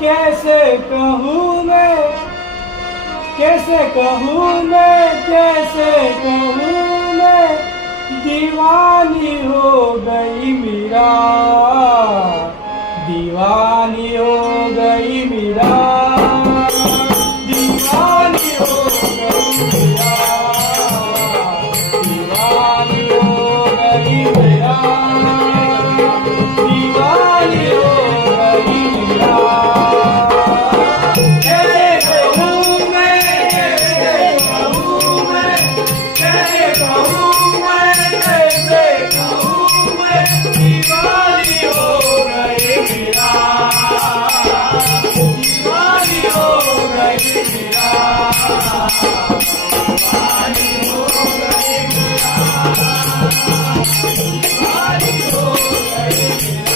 कैसे कहूँ मैं, कैसे कहूँ मैं, कैसे कहूँ मैं, दीवानी हो गई मीरा, दीवानी हो गई मीरा, दीवानी हो गई मीरा, दीवानी हो गई मीरा, दीवानी हो गई मीरा। कैसे कहूँ मैं, कैसे कहूँ मैं, कैसे कहूँ मैं, कैसे कहूँ मैं, दीवानी हो गई मीरा, दीवानी हो गई मीरा, दीवानी हो गई मीरा, दीवानी हो गई मीरा,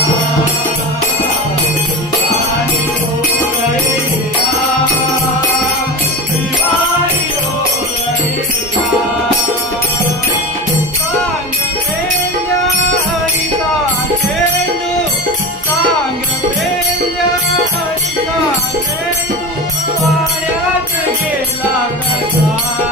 दीवानी हो गई मीरा, दीवानी हो गई मीरा। सांग पेंजा हरिता चेंदू, सांग पेंजा हरिता चेंदू, वाऱ्यात गेला कसा